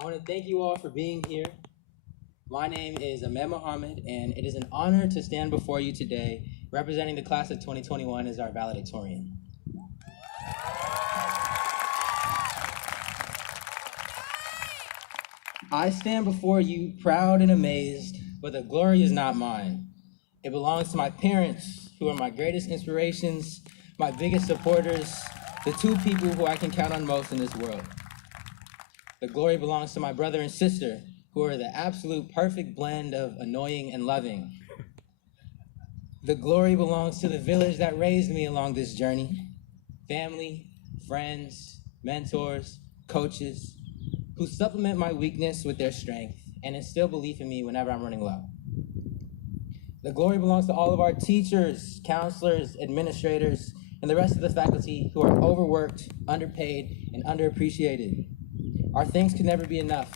I want to thank you all for being here. My name is Ahmed, and it is an honor to stand before you today representing the class of 2021 as our valedictorian. I stand before you proud and amazed, but the glory is not mine. It belongs to my parents, who are my greatest inspirations, my biggest supporters, the two people who I can count on most in this world. The glory belongs to my brother and sister, who are the absolute perfect blend of annoying and loving. The glory belongs to the village that raised me along this journey. Family, friends, mentors, coaches, who supplement my weakness with their strength and instill belief in me whenever I'm running low. The glory belongs to all of our teachers, counselors, administrators, and the rest of the faculty who are overworked, underpaid, and underappreciated. Our thanks can never be enough,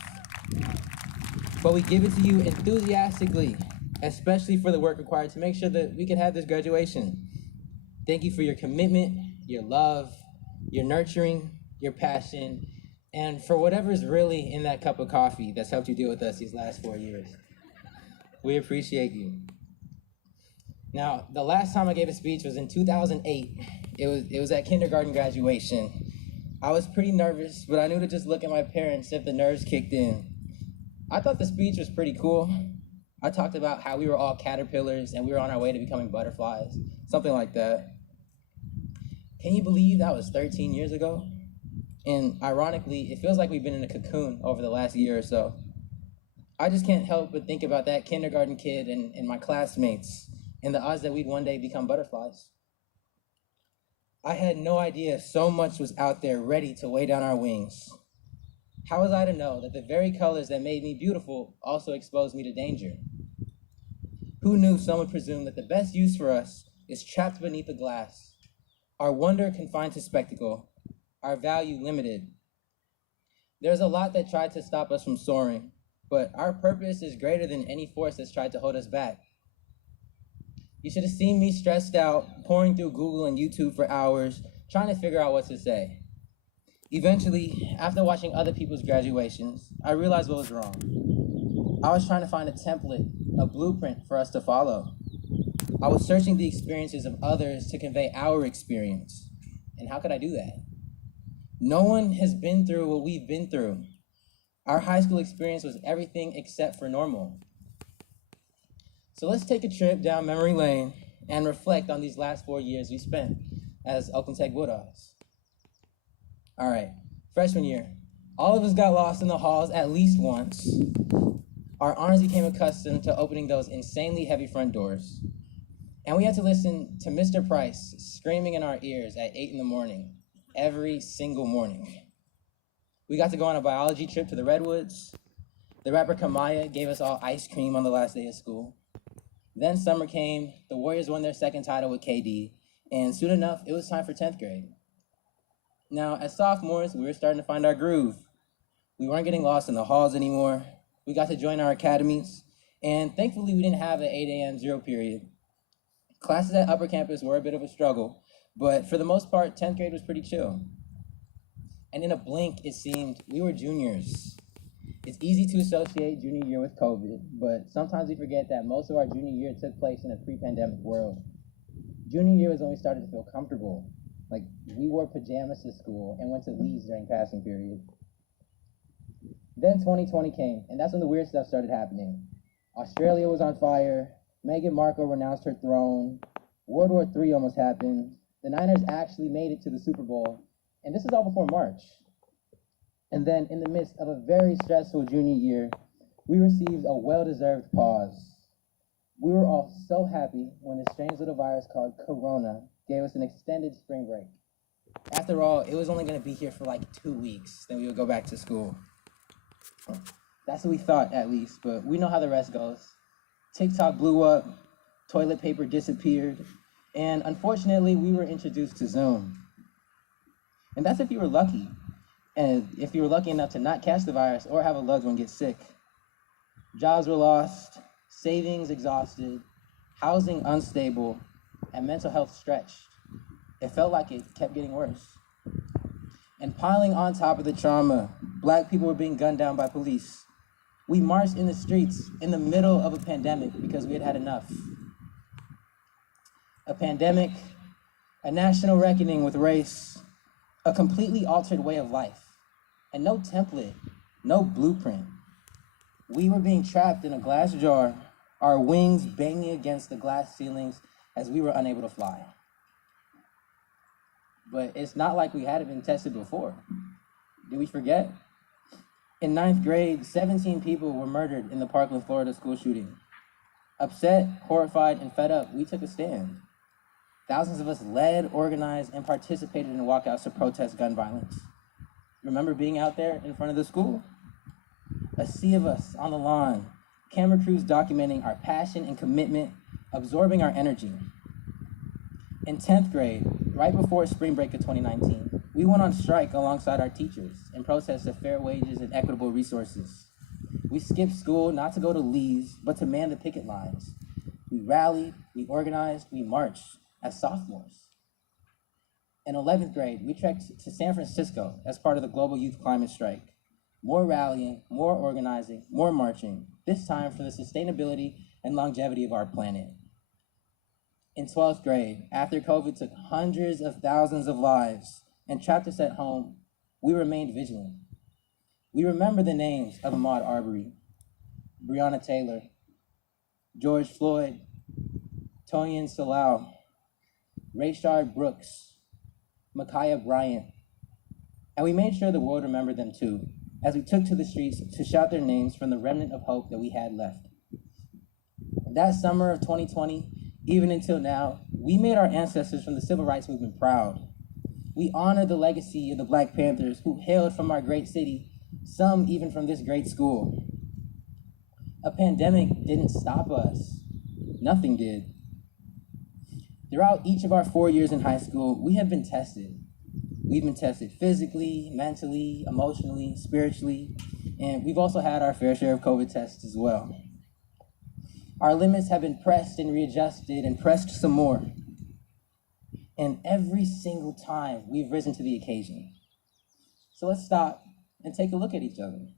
but we give it to you enthusiastically, especially for the work required to make sure that we can have this graduation. Thank you for your commitment, your love, your nurturing, your passion, and for whatever's really in that cup of coffee that's helped you deal with us these last 4 years. We appreciate you. Now, the last time I gave a speech was in 2008. It was at kindergarten graduation. I was pretty nervous, but I knew to just look at my parents if the nerves kicked in. I thought the speech was pretty cool. I talked about how we were all caterpillars and we were on our way to becoming butterflies, something like that. Can you believe that was 13 years ago? And ironically, it feels like we've been in a cocoon over the last year or so. I just can't help but think about that kindergarten kid and my classmates and the odds that we'd one day become butterflies. I had no idea so much was out there ready to weigh down our wings. How was I to know that the very colors that made me beautiful also exposed me to danger? Who knew some would presume that the best use for us is trapped beneath the glass, our wonder confined to spectacle, our value limited? There's a lot that tried to stop us from soaring, but our purpose is greater than any force that's tried to hold us back. You should have seen me stressed out, pouring through Google and YouTube for hours, trying to figure out what to say. Eventually, after watching other people's graduations, I realized what was wrong. I was trying to find a template, a blueprint for us to follow. I was searching the experiences of others to convey our experience. And how could I do that? No one has been through what we've been through. Our high school experience was everything except for normal. So let's take a trip down memory lane and reflect on these last 4 years we spent as Oakland Tech Bulldogs. All right, freshman year, all of us got lost in the halls at least once. Our honors became accustomed to opening those insanely heavy front doors. And we had to listen to Mr. Price screaming in our ears at 8 in the morning, every single morning. We got to go on a biology trip to the Redwoods. The rapper Kamaya gave us all ice cream on the last day of school. Then summer came, the Warriors won their second title with KD, and soon enough, it was time for 10th grade. Now, as sophomores, we were starting to find our groove. We weren't getting lost in the halls anymore. We got to join our academies, and thankfully, we didn't have an 8 a.m. zero period. Classes at upper campus were a bit of a struggle, but for the most part, 10th grade was pretty chill. And in a blink, it seemed we were juniors. It's easy to associate junior year with COVID, but sometimes we forget that most of our junior year took place in a pre-pandemic world. Junior year was when we started to feel comfortable. Like, we wore pajamas to school and went to Lee's during passing period. Then 2020 came, and that's when the weird stuff started happening. Australia was on fire, Meghan Markle renounced her throne, World War III almost happened, the Niners actually made it to the Super Bowl, and this is all before March. And then, in the midst of a very stressful junior year, we received a well-deserved pause. We were all so happy when this strange little virus called Corona gave us an extended spring break. After all, it was only going to be here for like 2 weeks, then we would go back to school. That's what we thought, at least, but we know how the rest goes. TikTok blew up, toilet paper disappeared, and unfortunately, we were introduced to Zoom. And that's if you were lucky. And if you were lucky enough to not catch the virus or have a loved one get sick. Jobs were lost, savings exhausted, housing unstable, and mental health stretched. It felt like it kept getting worse. And piling on top of the trauma, Black people were being gunned down by police. We marched in the streets in the middle of a pandemic because we had had enough. A pandemic, a national reckoning with race, a completely altered way of life, and no template, no blueprint. We were being trapped in a glass jar, our wings banging against the glass ceilings as we were unable to fly. But it's not like we hadn't been tested before. Did we forget? In 9th grade, 17 people were murdered in the Parkland, Florida school shooting. Upset, horrified, and fed up, we took a stand. Thousands of us led, organized, and participated in walkouts to protest gun violence. Remember being out there in front of the school? A sea of us on the lawn, camera crews documenting our passion and commitment, absorbing our energy. In 10th grade, right before spring break of 2019, we went on strike alongside our teachers in protest of fair wages and equitable resources. We skipped school not to go to Lee's, but to man the picket lines. We rallied, we organized, we marched as sophomores. In 11th grade, we trekked to San Francisco as part of the Global Youth Climate Strike. More rallying, more organizing, more marching, this time for the sustainability and longevity of our planet. In 12th grade, after COVID took hundreds of thousands of lives and trapped us at home, we remained vigilant. We remember the names of Ahmaud Arbery, Breonna Taylor, George Floyd, Tonyan Salau, Rayshard Brooks, Ma'Khia Bryant, and we made sure the world remembered them too, as we took to the streets to shout their names from the remnant of hope that we had left. That summer of 2020, even until now, we made our ancestors from the civil rights movement proud. We honored the legacy of the Black Panthers who hailed from our great city, some even from this great school. A pandemic didn't stop us. Nothing did. Throughout each of our 4 years in high school, we have been tested. We've been tested physically, mentally, emotionally, spiritually, and we've also had our fair share of COVID tests as well. Our limits have been pressed and readjusted and pressed some more. And every single time we've risen to the occasion. So let's stop and take a look at each other.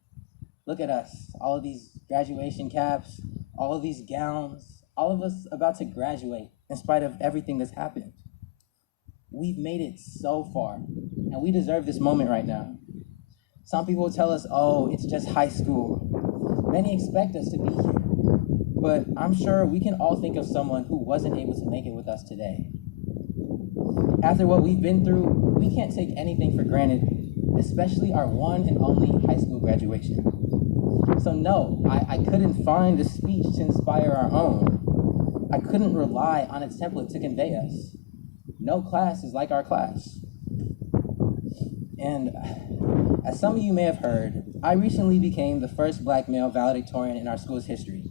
Look at us, all of these graduation caps, all of these gowns, all of us about to graduate in spite of everything that's happened. We've made it so far, and we deserve this moment right now. Some people tell us, oh, it's just high school. Many expect us to be here, but I'm sure we can all think of someone who wasn't able to make it with us today. After what we've been through, we can't take anything for granted, especially our one and only high school graduation. So no, I couldn't find a speech to inspire our own. I couldn't rely on a template to convey us. No class is like our class. And as some of you may have heard, I recently became the first Black male valedictorian in our school's history.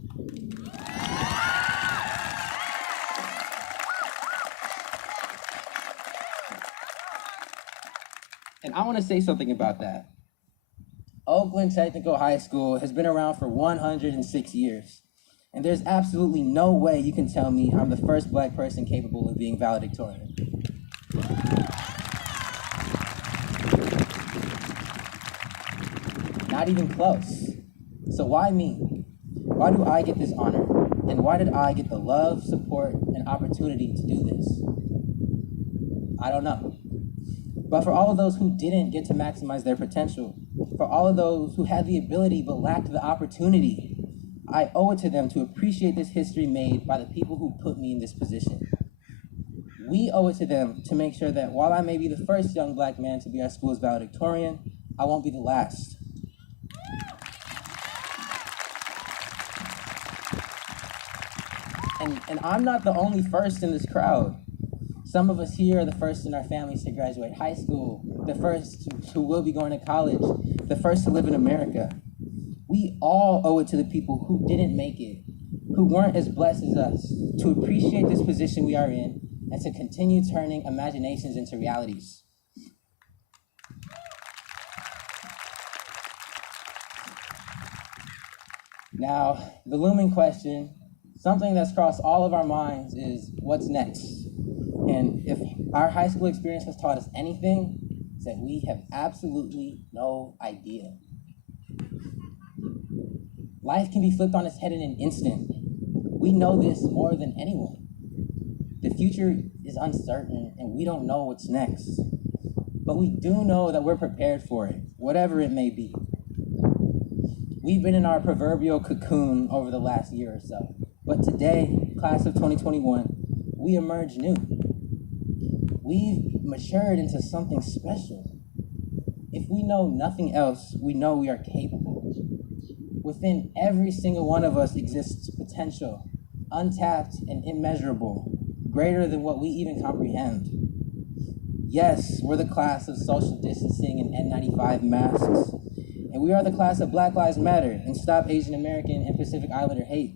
And I want to say something about that. Oakland Technical High School has been around for 106 years. And there's absolutely no way you can tell me I'm the first Black person capable of being valedictorian. Not even close. So why me? Why do I get this honor? And why did I get the love, support, and opportunity to do this? I don't know. But for all of those who didn't get to maximize their potential, for all of those who had the ability but lacked the opportunity, I owe it to them to appreciate this history made by the people who put me in this position. We owe it to them to make sure that while I may be the first young Black man to be our school's valedictorian, I won't be the last. And I'm not the only first in this crowd. Some of us here are the first in our families to graduate high school, the first who will be going to college, the first to live in America. We all owe it to the people who didn't make it, who weren't as blessed as us, to appreciate this position we are in and to continue turning imaginations into realities. Now, the looming question, something that's crossed all of our minds, is what's next? And if our high school experience has taught us anything, is that we have absolutely no idea. Life can be flipped on its head in an instant. We know this more than anyone. The future is uncertain and we don't know what's next. But we do know that we're prepared for it, whatever it may be. We've been in our proverbial cocoon over the last year or so. But today, class of 2021, we emerge new. We've matured into something special. If we know nothing else, we know we are capable. Within every single one of us exists potential, untapped and immeasurable, greater than what we even comprehend. Yes, we're the class of social distancing and N95 masks. And we are the class of Black Lives Matter and Stop Asian American and Pacific Islander hate.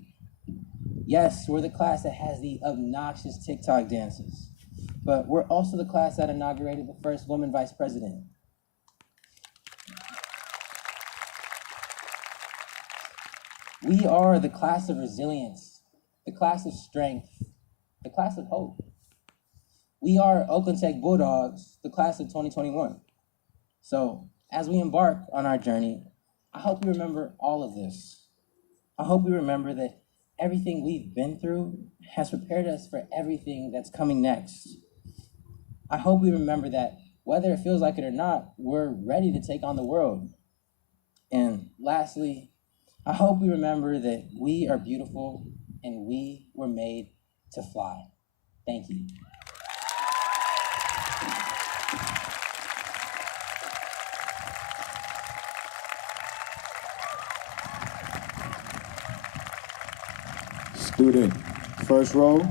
Yes, we're the class that has the obnoxious TikTok dances. But we're also the class that inaugurated the first woman vice president. We are the class of resilience, the class of strength, the class of hope. We are Oakland Tech Bulldogs, the class of 2021. So, as we embark on our journey, I hope we remember all of this. I hope we remember that everything we've been through has prepared us for everything that's coming next. I hope we remember that whether it feels like it or not, we're ready to take on the world. And lastly, I hope we remember that we are beautiful and we were made to fly. Thank you. Student, first row.